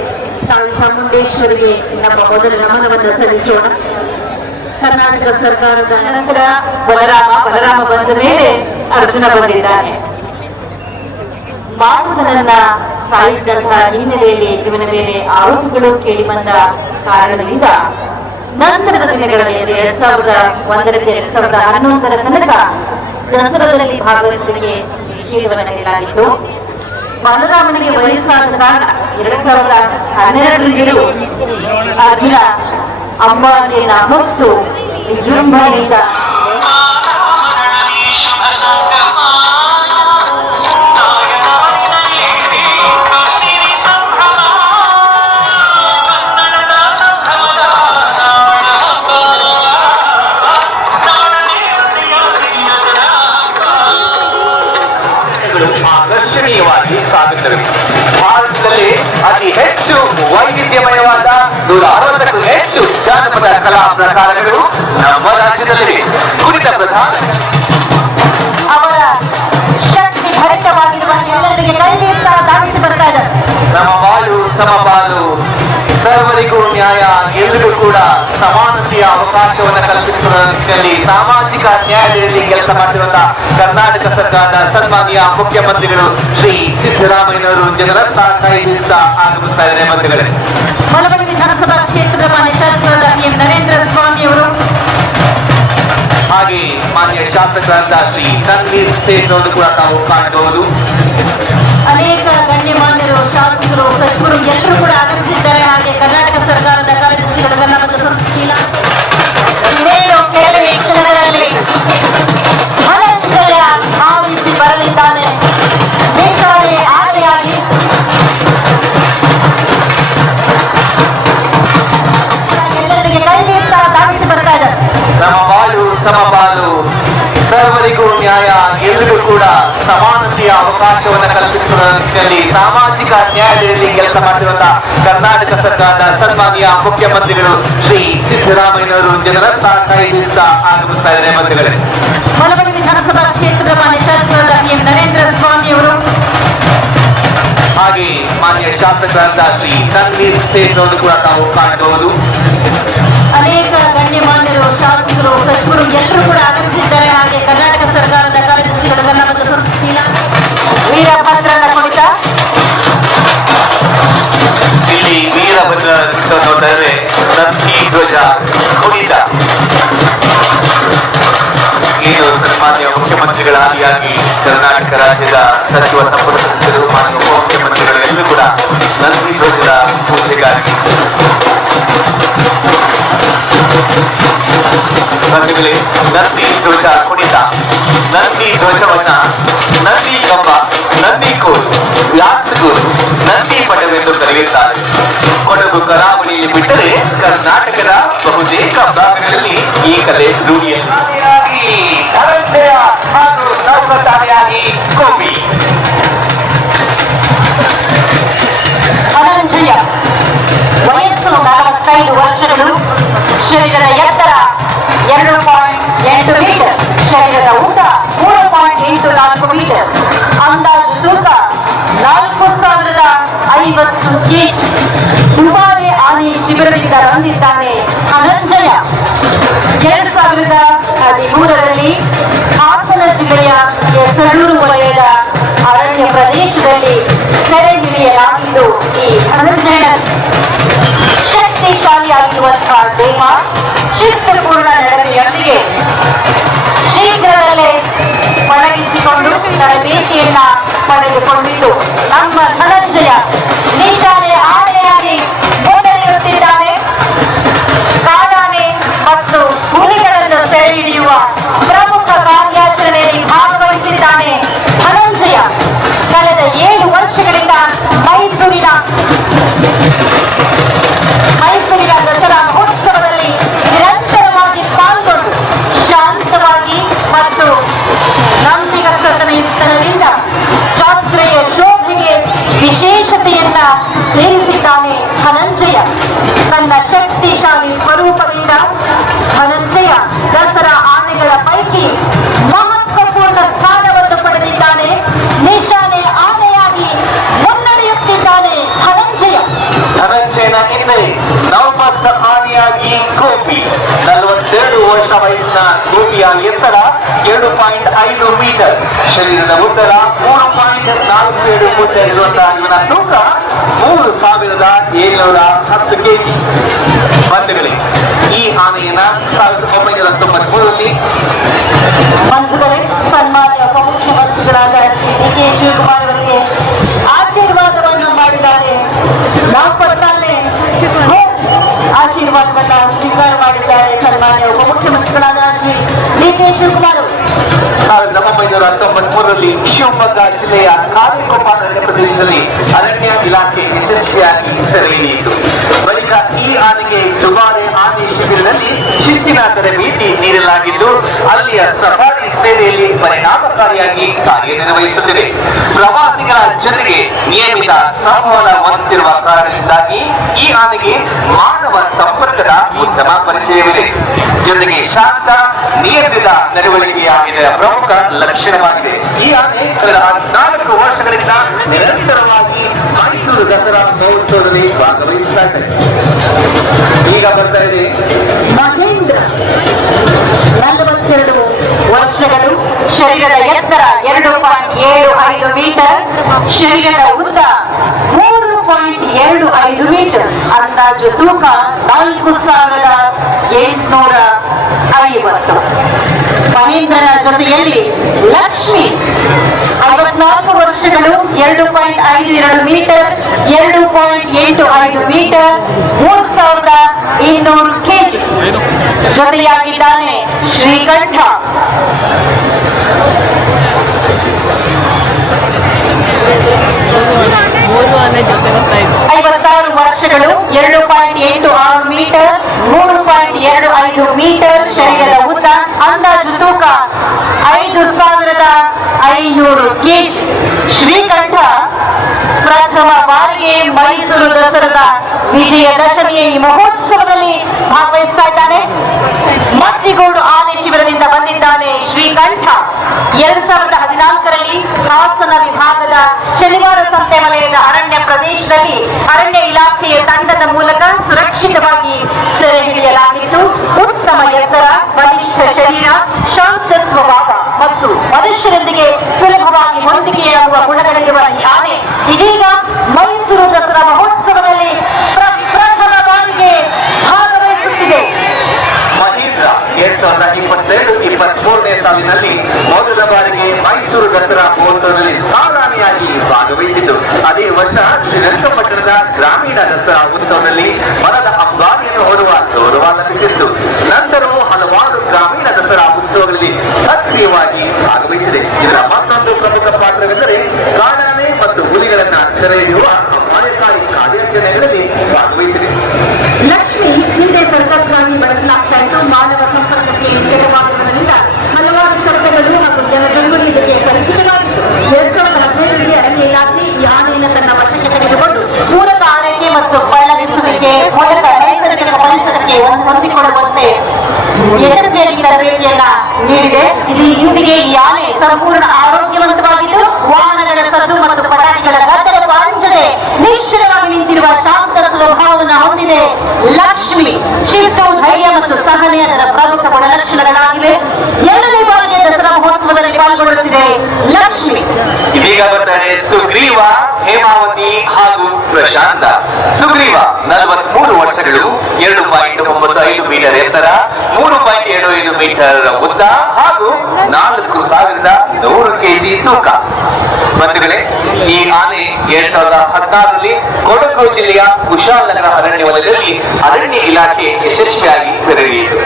ತಾಯಿ ಚಾಮುಂಡೇಶ್ವರಿಗೆ ನಮ್ಮ ಮೊದಲ ನಮನವನ್ನು ಸಲ್ಲಿಸೋಣ. ಕರ್ನಾಟಕ ಸರ್ಕಾರದ ನಂತರ ಬಲರಾಮ ಬಂದ ಮೇಲೆ ಅರ್ಜುನ ಬಂದಿದ್ದಾನೆ. ಮಾಧವನನ್ನ ಸಾಯಿಸಿದಂತಹ ಹಿನ್ನೆಲೆಯಲ್ಲಿ ಇವನ ಮೇಲೆ ಆರೋಪಗಳು ಕೇಳಿ ಬಂದ ಕಾರಣದಿಂದ ನಂತರದ ದಿನಗಳಲ್ಲಿ 2001ರಿಂದ 2011ರ ತನಕ ದಸರಾದಲ್ಲಿ ಭಾಗವಹಿಸುವಿಕೆ ನಿಷೇಧವನ್ನು ನೀಡಲಾಗಿತ್ತು. ಬಲರಾಮನಿಗೆ ವಯಸ್ಸಾದ ಕಾರಣ 2012ರಿಂದಲೂ ಅರ್ಜುನ ಅಂಬಾರಿಯನ್ನ ಹೊತ್ತು ವಿಜೃಂಭಣೆಯಿಂದ ಆಕರ್ಷಣೀಯವಾಗಿ ಸಾಗುತ್ತವೆ. ಭಾರತದಲ್ಲಿ ಅತಿ ಹೆಚ್ಚು ವೈವಿಧ್ಯಮಯವಾದ 160ಕ್ಕೂ ಹೆಚ್ಚು ಜಾನಪದ ಕಲಾ ಪ್ರಕಾರಗಳು ನಮ್ಮ ರಾಜ್ಯದಲ್ಲಿ. ಕುರಿತ ಪ್ರಧಾನ ಅವರ ಶಕ್ತಿ ಭರಿತವಾಗಿರುವ ಎಲ್ಲರಿಗೆ ಕೈಯಿಂದ ದಾಟಿಸಿ ಬರ್ತಾ ಇದ್ದಾರೆ. ಸಮಪಾಲು ಸಮಪಾಲು, ಸರ್ವರಿಗೂ ನ್ಯಾಯ, ಎಲ್ಲರೂ ಕೂಡ ಸಮಾನತೆಯ ಅವಕಾಶವನ್ನು ಕಲ್ಪಿಸುವ ನಿಟ್ಟಿನಲ್ಲಿ ಸಾಮಾಜಿಕ ನ್ಯಾಯದಲ್ಲಿ ಕೆಲಸ ಮಾಡಿರುವಂತಹ ಕರ್ನಾಟಕ ಸರ್ಕಾರದ ಸನ್ಮಾನ್ಯ ಮುಖ್ಯಮಂತ್ರಿಗಳು ಶ್ರೀ ಸಿದ್ದರಾಮಯ್ಯನವರು ಜನರತ್ತ ಕೈ ಬೀಸ್ತಾ ಆಗಮಿಸ್ತಾ ಇದ್ದಾರೆ ಮಂತ್ರಿಗಳೇ. ಮಲಬರಿ ವಿಧಾನಸಭಾ ಕ್ಷೇತ್ರದ ಮಾನ್ಯ ಶಾಸಕರಾದ ಎಂ ನರೇಂದ್ರ ಸ್ವಾಮಿ ಅವರು, ಹಾಗೆ ಮಾನ್ಯ ಶಾಸಕರಾದ ಶ್ರೀ ತನ್ವೀರ್ ಸೇಠ್ ಅವರು ಕೂಡ ತಾವು ಕಾಣಬಹುದು. ಅನೇಕ ಗಣ್ಯಮಾನ್ಯರು, ಶಾಸಕರು, ಸಚಿವರು ಎಲ್ಲರೂ ಕೂಡ ಆಗಮಿಸಿದ್ದಾರೆ. ಹಾಗೆ ಕರ್ನಾಟಕ ಸರ್ಕಾರದ ಕಾರ್ಯದರ್ಶಿಗಳೆಲ್ಲ ಮತ್ತು ಸಂಸ್ಥೆಯ ಇನ್ನೇನು ಕೆಲವೇ ಕ್ಷಣಗಳಲ್ಲಿ ಮನಸ್ಸೆಯ ಆವಿಸಿ ಬರಲಿದ್ದಾನೆ. ದೇಶವೇ ಆನೆಯಾಗಿ ಎಲ್ಲರಿಗೆ ಕೈ ನೀಡ್ತಾ ಧಾವಿಸಿ ಬರ್ತಾ ಇದ್ದಾರೆ. ಸಮಬಾಳು ಸಮಪಾಲು, ಸರ್ವರಿಗೂ ನ್ಯಾಯ, ಎಲ್ಲರಿಗೂ ಕೂಡ ಸಮಾನತೆಯ ಅವಕಾಶವನ್ನು ಕಲ್ಪಿಸುವ ನಿಟ್ಟಿನಲ್ಲಿ ಸಾಮಾಜಿಕ ನ್ಯಾಯದಲ್ಲಿ ಕೆಲಸ ಮಾಡಿರುವಂತಹ ಕರ್ನಾಟಕ ಸರ್ಕಾರದ ಸನ್ಮಾನ್ಯ ಮುಖ್ಯಮಂತ್ರಿಗಳು ಶ್ರೀ ಸಿದ್ದರಾಮಯ್ಯನವರು ಜನರತ್ತ ಕೈ ಬೀಸ್ತಾ ಆಗಮಿಸ್ತಾ ಇದ್ದಾರೆ ಮಂತ್ರಿಗಳೇ. ಮಲಬರಿ ವಿಧಾನಸಭಾ ಕ್ಷೇತ್ರದ ಮಾನ್ಯ ಶಾಸಕರಾದ ಎಂ ನರೇಂದ್ರ ಸ್ವಾಮಿ ಅವರು, ಹಾಗೆ ಮಾನ್ಯ ಶಾಸಕರಾದ ಶ್ರೀ ತನ್ವೀರ್ ಸೇಠ್ ಅವರು ಕೂಡ ತಾವು ಕಾಣಬಹುದು. ಅನೇಕ ಗಣ್ಯಮಾನ್ಯರು, ಶಾಸಕರು, ಸಚಿವರು ಎಲ್ಲರೂ ಕೂಡ ಆಗಮಿಸಿದ್ದಾರೆ. ಹಾಗೆ ಕರ್ನಾಟಕ ಸರ್ಕಾರದ ಕಾರ್ಯದರ್ಶಿಗಳೆಲ್ಲ ಮತ್ತು ಸಂಸ್ಥೆಯ ವೀರಭದ್ರನ ಕುರಿತ ಇಲ್ಲಿ ವೀರಭದ್ರ ನೋಡಿದರೆ ನಂದಿ ಧ್ವಜ ಕುಣಿತ ಏನು ಸನ್ಮಾನ್ಯ ಮುಖ್ಯಮಂತ್ರಿಗಳ ಆದಿಯಾಗಿ ಕರ್ನಾಟಕ ರಾಜ್ಯದ ಸಚಿವ ಸಂಪುಟ ಸದಸ್ಯರು ಮಾನ್ಯ ಉಪಮುಖ್ಯಮಂತ್ರಿಗಳು ಎಲ್ಲರೂ ಕೂಡ ನಂದಿ ಧ್ವಜದ ಪೂಜೆಗಾಗಿ ಬಂಧುಗಳೇ, ನಂದಿ ಧ್ವಜ ಕುಣಿತ, ನಂದಿ ಧ್ವಜವನ್ನ ನಂದಿ ಕಂಬ, ನಂದಿ ಕೋಲು, ವ್ಯಾಸಗೂರು, ನಂದಿ ಪಟವೆಂದು ಕರೆಯುತ್ತಾರೆ. ಕೊಡಗು ಕರಾವಳಿಯಲ್ಲಿ ಬಿಟ್ಟರೆ ಕರ್ನಾಟಕದ ಬಹುತೇಕ ಭಾಗಗಳಲ್ಲಿ ಈ ಕಲೆ ರೂಢಿಯಾಗಿ ಧನಂಜಯ ಹಾಗೂ ನೌಕತಾನೆಯಾಗಿ ಗೋಪಿ. ಧನಂಜಯ ವಯಸ್ಸು 45 ವರ್ಷಗಳು, ಶರೀರದ ಎತ್ತರ 2.8 ಮೀಟರ್, ಶರೀರದ ಉದ್ದ 3.84 ಮೀಟರ್, ಅಂದಾಜು ತೂಕ 4050 ಕೆಜಿ. ದುಬಾರಿ ಆನೆ ಶಿಬಿರದಿಂದ ಬಂದಿದ್ದಾನೆ ಧನಂಜಯ. 2013ರಲ್ಲಿ ಹಾಸನ ಜಿಲ್ಲೆಯ ಹೆಸರೂರು ವಲಯದ ಅರಣ್ಯ ಪ್ರದೇಶದಲ್ಲಿ ಸೆರೆ ಹಿಡಿಯಲಾಗಿದ್ದು ಈ ಧನಂಜಯನ ಶಕ್ತಿಶಾಲಿಯಾಗಿರುವಂತಹ ದೇಹ, ಶಿಸ್ತುಪೂರ್ಣ ನಡತೆಯೊಂದಿಗೆ ಶೀಘ್ರದಲ್ಲೇ ಒಣಗಿಸಿಕೊಂಡು ತರಬೇತಿಯನ್ನ ಪಡೆದುಕೊಂಡಿದ್ದು ನಮ್ಮ ಧನಂಜಯ ನಿಶಾನೆ ಆನೆಯಾಗಿ ಮುನ್ನಡೆಯುತ್ತಿದ್ದಾನೆ. ಕಾಡಾನೆ ಮತ್ತು ಹುಲಿಗಳನ್ನು ಸೆರೆ ಹಿಡಿಯುವ ಪ್ರಮುಖ ಕಾರ್ಯಾಚರಣೆಯಲ್ಲಿ ಭಾಗವಹಿಸಿದ್ದಾನೆ ಧನಂಜಯ. ಕಳೆದ 7 ವರ್ಷಗಳಿಂದ ಮೈಸೂರಿನ ದಸರಾ ಮಹೋತ್ಸವದಲ್ಲಿ ನಿರಂತರವಾಗಿ ಪಾಲ್ಗೊಂಡು ಶಾಂತವಾಗಿ ಮತ್ತು ನಂಬಿಗಸ್ತತನದಿಂದ ಜಾತ್ರೆಯ ಶೋಭೆಗೆ ವಿಶೇಷತೆಯನ್ನ ಸೇರಿಸಿದ್ದಾನೆ ಧನಂಜಯ. ತನ್ನ ಶಕ್ತಿಶಾಲಿ ಸ್ವರೂಪದಿಂದ ಧನಂಜಯ ದಸರಾ ಆನೆಗಳ ಪೈಕಿ ಮಹತ್ವಪೂರ್ಣ ಸ್ಥಾನವನ್ನು ಪಡೆದಿದ್ದಾನೆ. ನಿಶಾನೆ ಆನೆಯಾಗಿ ಮುನ್ನಡೆಯುತ್ತಿದ್ದಾನೆ ಧನಂಜಯ. ಧನಂಜಯನ ಹಿಂದೆ ನವಪಥ ಆನೆಯಾಗಿ ಗೋಪಿ. 42 ವರ್ಷ ವಯಸ್ಸಿನ ಗೋಪಿಯ ಎತ್ತರ 2.5 ಮೀಟರ್, ಶರೀರದ ಉತ್ತರ 3.47 ಮೀಟರ್ ಇರುವಂತಹ ಇವನ ತೂಕ 3710 ಕೆಜಿ. ಬಂಧುಗಳೇ, ಈ ಆನೆಯನ್ನ 1993ರಲ್ಲಿ ಬಂಧುಗಳೇ, ಸನ್ಮಾನ್ಯ ಉಪಮುಖ್ಯಮಂತ್ರಿಗಳಾದ ಶ್ರೀ ಡಿ.ಕೆ. ಶಿವಕುಮಾರ್ ಅವರಿಗೆ ಆಶೀರ್ವಾದವನ್ನು ಮಾಡಿದ್ದಾರೆ. ನಾಲ್ಪತ್ತಾನೆ ಆಶೀರ್ವಾದವನ್ನ ಸ್ವೀಕಾರ ಮಾಡಿದ್ದಾರೆ ಸನ್ಮಾನ್ಯ ಉಪಮುಖ್ಯಮಂತ್ರಿಗಳಾದ ಶ್ರೀ ಡಿ.ಕೆ. ಶಿವಕುಮಾರ್ ಅವರು. 1993ರಲ್ಲಿ ಶಿವಮೊಗ್ಗ ಜಿಲ್ಲೆಯ ಕಾರಿಕೊಪ್ಪ ಅರಣ್ಯ ಪ್ರದೇಶದಲ್ಲಿ ಅರಣ್ಯ ಇಲಾಖೆ ಯಶಸ್ವಿಯಾಗಿ ಸೆರೆ ಹಿಡಿಯಿತು. ಬಳಿಕ ಈ ಆನೆಗೆ ದುಬಾರಿ ಆನೆ ಶಿಬಿರದಲ್ಲಿ ಶಿಸ್ತಿನ ತರಬೇತಿ ನೀಡಲಾಗಿದ್ದು ಅಲ್ಲಿಯ ಸಫಾರಿ ಸೇವೆಯಲ್ಲಿ ಪರಿಣಾಮಕಾರಿಯಾಗಿ ಕಾರ್ಯನಿರ್ವಹಿಸುತ್ತಿದೆ. ಪ್ರವಾಸಿಗರ ಜೊತೆಗೆ ನಿಯಮಿತ ಸಂವಹನ ಹೊಂದಿರುವ ಕಾರಣದಿಂದಾಗಿ ಈ ಆನೆಗೆ ಮಾನವ ಸಂಪರ್ಕದ ಉತ್ತಮ ಪರಿಚಯವಿದೆ. ಜೊತೆಗೆ ಶಾಂತ ನಿಯಂತ್ರಿತ ನಡವಳಿಕೆಯ ಇದರ ಪ್ರಮುಖ ಲಕ್ಷಣವಾಗಿದೆ. ಈ ಆನೆ ಕಳೆದ 14 ವರ್ಷಗಳಿಂದ ನಿರಂತರವಾಗಿ ಮೈಸೂರು ಮೈಸೂರು ದಸರಾ ಮಹೋತ್ಸವದಲ್ಲಿ ಭಾಗವಹಿಸ್ತಾ ಇದ್ದಾರೆ. ಈಗ ಬರ್ತಾ ಇದೆ ಮಹೇಂದ್ರ 42 ವರ್ಷಗಳು, ಶರೀರದ ಎತ್ತರ 2.75 ಮೀಟರ್, ಶರೀರದ ಉದ್ದ 3.25 ಮೀಟರ್, ಅಂದಾಜು ತೂಕ 4850. ಮಹೇಂದ್ರನ ಜೊತೆಯಲ್ಲಿ ಲಕ್ಷ್ಮಿ 54 ವರ್ಷಗಳು, 2.52 ಮೀಟರ್, 2.85 ಮೀಟರ್, 3200 ಕೆಜಿ. ಜೊತೆಯಾಗಿದ್ದಾನೆ ಶ್ರೀಕಂಠ 3 ಆನೆ ಜೊತೆ ಬರ್ತಾ ಇದ್ರು. 56 ವರ್ಷಗಳು, 2.86 ಮೀಟರ್, 3.25 ಮೀಟರ್, ಶರೀರದ ಉದ್ದ, ಅಂದಾಜು ತೂಕ 5500 ಕೆಜಿ. ಶ್ರೀಕಂಠ ಪ್ರಥಮ ಬಾರಿಗೆ ಮೈಸೂರು ದಸರಾದ ವಿಜಯದಶಮಿಯ ಈ ಮಹೋತ್ಸವದಲ್ಲಿ ಭಾಗವಹಿಸ್ತಾ ಇದ್ದಾನೆ. ಮತ್ತಿಗೋಡು ಆನೆ ಶಿಬಿರದಿಂದ ಬಂದಿದ್ದಾನೆ ಶ್ರೀಕಂಠ. 2014ರಲ್ಲಿ ಹಾಸನ ವಿಭಾಗದ ಶನಿವಾರ ಸಂತೆ ವಲಯದ ಅರಣ್ಯ ಪ್ರದೇಶದಲ್ಲಿ ಅರಣ್ಯ ಇಲಾಖೆಯ ತಂಡದ ಮೂಲಕ ಸುರಕ್ಷಿತವಾಗಿ ಸೆರೆ ಹಿಡಿಯಲಾಗಿದ್ದು, ಉತ್ತಮ ಎತ್ತರ, ಬಲಿಷ್ಠ ಶರೀರ, ಶಾಂತ ಸ್ವಭಾವ ಮತ್ತು ಮನುಷ್ಯರೊಂದಿಗೆ ಸುಲಭವಾಗಿ ಹೊಂದಿಕೆಯಾಗುವ ಗುಣಗಳಿರುವ ಈ ಆನೆ ಇದೀಗ ಮೈಸೂರು ದಸರಾ ಮಹೋತ್ಸವದಲ್ಲಿ ಪ್ರಥಮ ಬಾರಿಗೆ ಭಾಗವಹಿಸುತ್ತಿದೆ. ಮಹೇಂದ್ರ 2022-23ನೇ ಸಾಲಿನಲ್ಲಿ ಮೊದಲ ಬಾರಿಗೆ ಮೈಸೂರು ದಸರಾ ಮಹೋತ್ಸವದಲ್ಲಿ ಸಾರಾಣಿಯಾಗಿ ಭಾಗವಹಿಸಿದ್ದು, ಅದೇ ವರ್ಷ ಶ್ರೀರಂಗಪಟ್ಟಣದ ಗ್ರಾಮೀಣ ದಸರಾ ಉತ್ಸವದಲ್ಲಿ ಮರದ ಅಂಬಾರಿಯನ್ನು ಹೊರುವ ಗೌರವ ಲಭಿಸಿತ್ತು. ನಂತರವೂ ಹಲವಾರು ಗ್ರಾಮೀಣ ದಸರಾ ಉತ್ಸವಗಳಲ್ಲಿ ಸಕ್ರಿಯವಾಗಿ ಭಾಗವಹಿಸಿದೆ. ಇದರ ಮತ್ತೊಂದು ಪ್ರಮುಖ ಪಾತ್ರವೆಂದರೆ ಕಾಡಾನೆ ಮತ್ತು ಹುಲಿಗಳನ್ನ ಸೆರೆ ಹಿಡಿಯುವ ಅಪಾಯಕಾರಿ ಕಾರ್ಯಾಚರಣೆಗಳಲ್ಲಿ ಭಾಗವಹಿಸಿದೆ. ಲಕ್ಷ್ಮಿ ಹಿಂದೆ ಸರ್ಕಸ್ಗಾಗಿ ಬಳಸಲಾಗ್ತಾ ಇತ್ತು. ಮಾನವ ಸಂಪರ್ಕಕ್ಕೆ ಜಗವಾಗಿರುವುದರಿಂದ ಹಲವಾರು ಶಬ್ದಗಳು ಹಾಗೂ ಜನಜಂಗುಳಿ ಜೊತೆ ಪರಿಚಿತವಾಗಿತ್ತು. 2015ರಲ್ಲಿ ಅರಣ್ಯ ಇಲಾಖೆ ಈ ಆನೆಯನ್ನು ತನ್ನ ವಶಕ್ಕೆ ತೆಗೆದುಕೊಂಡು ಪೂರಕ ಆರೈಕೆ ಮತ್ತು ಪಳಗಿಸುವಿಕೆ ಮೂಲಕ ನೈಸರ್ಗಿಕ ಪರಿಸರಕ್ಕೆ ಹೊಂದಿಕೊಳ್ಳುವಂತೆ ಯಶಸ್ವಿಯಾಗಿ ತರಬೇತಿಯನ್ನ ನೀಡಿದೆ. ಇಲ್ಲಿ ಇಂದಿಗೆ ಈ ಆನೆ ಸಂಪೂರ್ಣ ಆರೋಗ್ಯವಂತವಾಗಿದ್ದು, ವಾಹನಗಳ ಸದ್ದು ಮತ್ತು ಪಟಾಕಿಗಳ ಗದ್ದಲಕ್ಕೂ ಅಂಜದೆ ನಿಶ್ಚಲವಾಗಿ ನಿಂತಿರುವ ಶಾಂತ ಸ್ವಭಾವವನ್ನು ಹೊಂದಿದೆ. ಲಕ್ಷ್ಮಿ ಶಿಸ್ತು, ಧೈರ್ಯ ಮತ್ತು ಸಹನೆ ಅದರ ಪ್ರಮುಖ ಗುಣಲಕ್ಷಣಗಳಾಗಿವೆ. 2ನೇ ಬಾರಿಗೆ ದಸರಾ ಮಹೋತ್ಸವದಲ್ಲಿ ಪಾಲ್ಗೊಳ್ಳುತ್ತಿದೆ ಲಕ್ಷ್ಮಿ. ಇದೀಗ ಬರ್ತಾರೆ ಸುಗ್ರೀವ, ಹೇಮಾವತಿ ಹಾಗೂ ಪ್ರಶಾಂತ. ಸುಗ್ರೀವ 43 ವರ್ಷಗಳು, 2.95 ಮೀಟರ್ ಎತ್ತರ, 3.75 ಮೀಟರ್ ಉದ್ದ ಹಾಗೂ 4100 ಕೆಜಿ ತೂಕ. ಬಂಧುಗಳೇ, ಈ ಆನೆ 2016ರಲ್ಲಿ ಕೊಡಗು ಜಿಲ್ಲೆಯ ಕುಶಾಲನಗರ ಅರಣ್ಯ ವಲಯದಲ್ಲಿ ಅರಣ್ಯ ಇಲಾಖೆ ಯಶಸ್ವಿಯಾಗಿ ಸೆರೆ ಹಿಡಿಯಿತು.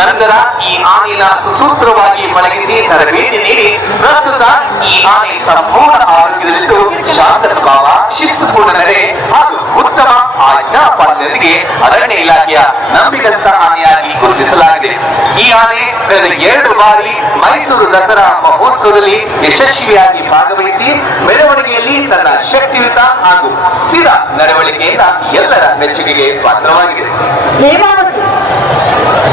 ನಂತರ ಈ ಆನೆಯ ಸುಸೂತ್ರವಾಗಿ ಪಳಗಿಸಿ ತರಬೇತಿ ನೀಡಿ ಪ್ರಸ್ತುತ ಈ ಆನೆ ಸಂಪೂರ್ಣ ಆರೋಗ್ಯದಲ್ಲಿದ್ದು ಶಾಂತ ಸ್ವಭಾವ, ಶಿಸ್ತುಪೂರ್ಣ ನಡೆ ಹಾಗೂ ಉತ್ತಮ ಆಜ್ಞಾ ಪಾಲನೆಯೊಂದಿಗೆ ಅರಣ್ಯ ಇಲಾಖೆಯ ನಂಬಿಕಸ್ಥ ಆನೆಯಾಗಿ ಗುರುತಿಸಲಾಗಿದೆ. ಈ ಆನೆ ಕಳೆದ 2 ಬಾರಿ ಮೈಸೂರು ದಸರಾ ಮಹೋತ್ಸವದಲ್ಲಿ ಯಶಸ್ವಿಯಾಗಿ ಭಾಗವಹಿಸಿ ಮೆರವಣಿಗೆಯಲ್ಲಿ ತನ್ನ ಶಕ್ತಿಯುತ ಹಾಗೂ ಸ್ಥಿರ ನಡವಳಿಕೆಯಿಂದ ಎಲ್ಲರ ಮೆಚ್ಚುಗೆಗೆ ಪಾತ್ರವಾಗಿದೆ. ಹೇಮಾವತಿ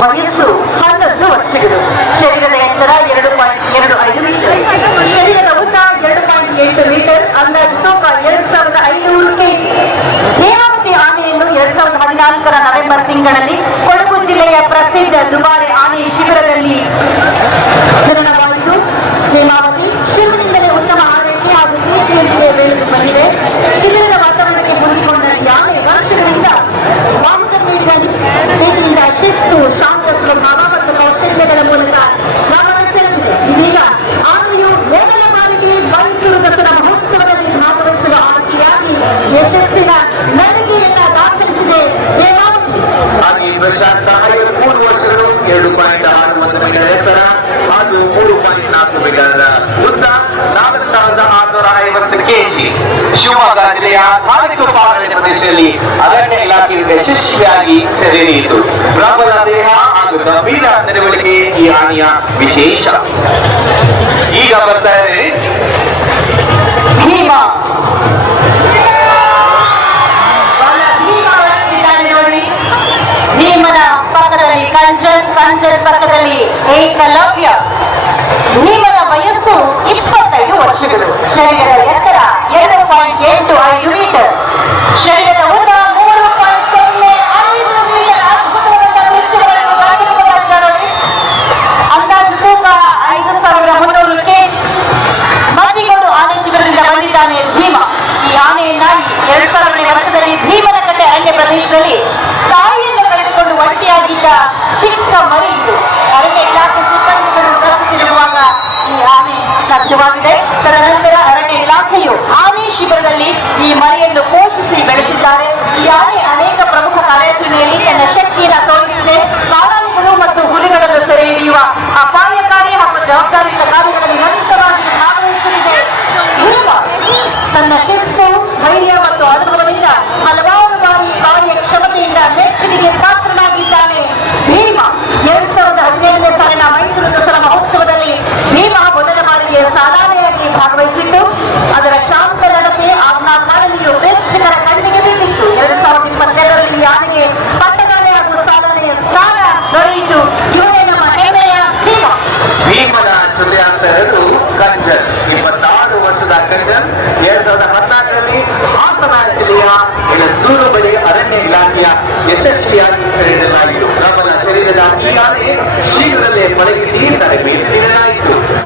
ವಯಸ್ಸು 11 ವರ್ಷಗಳು, ಶರೀರದ ಎತ್ತರ 2.25 ಮೀಟರ್, ಶರೀರದ ಉದ್ದ 2.8 ಮೀಟರ್, ಅಂದಾಜು ತೂಕ 2500 ಕೆಜಿ. ಹೇಮಾವತಿ ಆನೆಯನ್ನು 2014ರ ನವೆಂಬರ್ ತಿಂಗಳಲ್ಲಿ ಕೊಡಗು ಜಿಲ್ಲೆಯ ಪ್ರಸಿದ್ಧ ದುಬಾರೆ ಆನೆ ಶಿಬಿರದಲ್ಲಿ ಜನನವಾಯಿತು. ಹೇಮಾವತಿ ಶಿಬಿರದಿಂದಲೇ ಉತ್ತಮ ಆರೈಕೆ ಹಾಗೂ ಪ್ರೀತಿಯೊಂದಿಗೆ ಬೆಳೆದು ಬಂದಿದೆ. ಶಿಬಿರದ ವಾತಾವರಣಕ್ಕೆ ಹೊಂದಿಕೊಂಡ ಈ ಆನೆ ವರ್ಷಗಳಿಂದ ಪ್ರೀತಿಯಿಂದ ಶಿಸ್ತು, ಶಾಂತ ಸ್ವಭಾವ ಮತ್ತು ಕೌಶಲ್ಯಗಳ ಮೂಲಕ ಗಮನ ಸೆಳೆದಿದೆ. ಇದೀಗ ಆನೆಯು ಮೊದಲ ಬಾರಿಗೆ ಮೈಸೂರು ದಸರಾ ಮಹೋತ್ಸವದಲ್ಲಿ ಭಾಗವಹಿಸುವ ಆನೆಯಾಗಿ ಯಶಸ್ಸಿನ ನಡಿಗೆಯನ್ನ ದಾಖಲಿಸಿದೆ. ಹಾಗೆ ಪ್ರಶಾಂತ 53 ವರ್ಷಗಳು, 2.61 ಮೀಟರ್ ಎತ್ತರ ಹಾಗೂ 3.4 ಮೀಟರ್ ಉದ್ದ, 4650 ಕೆಜಿ. ಶಿವಮೊಗ್ಗ ಜಿಲ್ಲೆಯ ತಾಲೂಕು ಅರಣ್ಯ ಪ್ರದೇಶದಲ್ಲಿ ಅರಣ್ಯ ಇಲಾಖೆಯಿಂದ ಯಶಸ್ವಿಯಾಗಿ ಸೆರೆ ಹಿಡಿಯಿತು. ಪ್ರಬಲ ದೇಹ ಹಾಗೂ ಗಂಭೀರ ನಡವಳಿಕೆ ಈ ಆನೆಯ ವಿಶೇಷ. ಈಗ ಬರ್ತಾ ಇದೆ ಭೀಮ. ಭೀಮನ ಪಕ್ಕದಲ್ಲಿ ಕಂಚನ್, ಕಂಚನ್ ಪಕ್ಕದಲ್ಲಿ ಏಕಲವ್ಯ. ಭೀಮನ ವಯಸ್ಸು 25 ವರ್ಷಗಳು, ಶರೀರದ ಎತ್ತರ 2.85 ಮೀಟರ್, ಮೀಟರ್, ಶರೀರದ ಉದ್ದ 3.05 ಮೀಟರ್. ಅದ್ಭುತವಾದ ದೃಶ್ಯಗಳನ್ನು ಕಾಣಬಹುದಾಗಿದೆ. ಅಂದಾಜು ತೂಕ 5300 kg. ಮದ್ದಿಗೋಡು ಆನೆ ಶಿಬಿರದಿಂದ ಬಂದಿದ್ದಾನೆ ಭೀಮ. ಈ ಆನೆಯನ್ನ 2000ನೇ ವರ್ಷದಲ್ಲಿ ಭೀಮನಕಟ್ಟೆ ಅರಣ್ಯ ಪ್ರದೇಶದಲ್ಲಿ ತಾಯಿಯನ್ನು ಕಳೆದುಕೊಂಡು ಒಂಟಿಯಾಗಿದ್ದ ಚಿಕ್ಕ ಮರಿ ಇದು. ಅರಣ್ಯ ಇಲಾಖೆ ಸಿಬ್ಬಂದಿಗಳು ರಕ್ಷಿಸಿರುವಾಗ ಈ ಆನೆ ಸಾಧ್ಯವಾಗಿದೆ. ತದನಂತರ ಅರಣ್ಯ ಇಲಾಖೆಯು ಆನೆ ಶಿಬಿರದಲ್ಲಿ ಈ ಮರಿಯನ್ನು ಪೋಷಿಸಿ ಬೆಳೆಸಿದ್ದಾರೆ. ಈ ಆನೆ ಅನೇಕ ಪ್ರಮುಖ ಕಾರ್ಯಾಚರಣೆಯಲ್ಲಿ ತನ್ನ ಶಕ್ತಿಯನ್ನು ತೋರಿಸಿದೆ. ಕಾಡಾನೆಗಳು ಮತ್ತು ಹುಲಿಗಳನ್ನು ಸೆರೆ ಹಿಡಿಯುವ ಅಪಾಯಕಾರಿ ಹಾಗೂ ಜವಾಬ್ದಾರಿಯುತ ಕಾರ್ಯಗಳಲ್ಲಿ ನಿರಂತರವಾಗಿ ಭಾಗವಹಿಸಲಿದೆ. ಭೀಮ ತನ್ನ ಶಿಸ್ತು, ಧೈರ್ಯ ಮತ್ತು ಅನುಭವದಿಂದ ಹಲವಾರು ಬಾರಿ ಕಾರ್ಯಕ್ಷಮತೆಯಿಂದ ಮೆಚ್ಚುಗೆಗೆ ಪಾತ್ರನಾಗಿದ್ದಾನೆ. ಭೀಮ 2015ನೇ ಸಾಲಿನ ಮೈಸೂರು ದಸರಾ ಮಹೋತ್ಸವದಲ್ಲಿ ಭೀಮ ಮೊದಲ ಬಾರಿಗೆ ಸಾಧನೆಯಾಗಿ ಭಾಗವಹಿಸಿದ್ದು ಅದರ ಶಾಂತ ನಡತೆ ಆಜ್ಞಾಕಾರಣಿಯು ಪ್ರೇಕ್ಷಕರ ಕಣ್ಣಿಗೆ ಬಿದ್ದಿತ್ತು. 2022ರಲ್ಲಿ ಈ ಆನೆಗೆ ಪಟ್ಟಗಾಲೆ ಹಾಗೂ ಸಾಧನೆಯ ಸ್ಥಾನ ದೊರೆಯಿತು. ಇವನೇ ನಮ್ಮ ಹೆಮ್ಮೆಯ ಭೀಮ. ಭೀಮನ ಜೊತೆ ಅಂತ ಹೇಳೋದು ಕಂಜನ್. 26 ವರ್ಷದ ಕಂಜನ್ 2014ರಲ್ಲಿ ಹಾಸನ ಜಿಲ್ಲೆಯ ಸೂರು ಬಳಿ ಅರಣ್ಯ ಇಲಾಖೆಯ ಯಶಸ್ವಿಯಾಗಿ ಸೆರೆಹಿಡಿಯಲಾಯಿತು. ಪ್ರಬಲ ಶರೀರದ ಈ ಆನೆ ಶೀಘ್ರದಲ್ಲೇ ಪಳಗಿಸಿ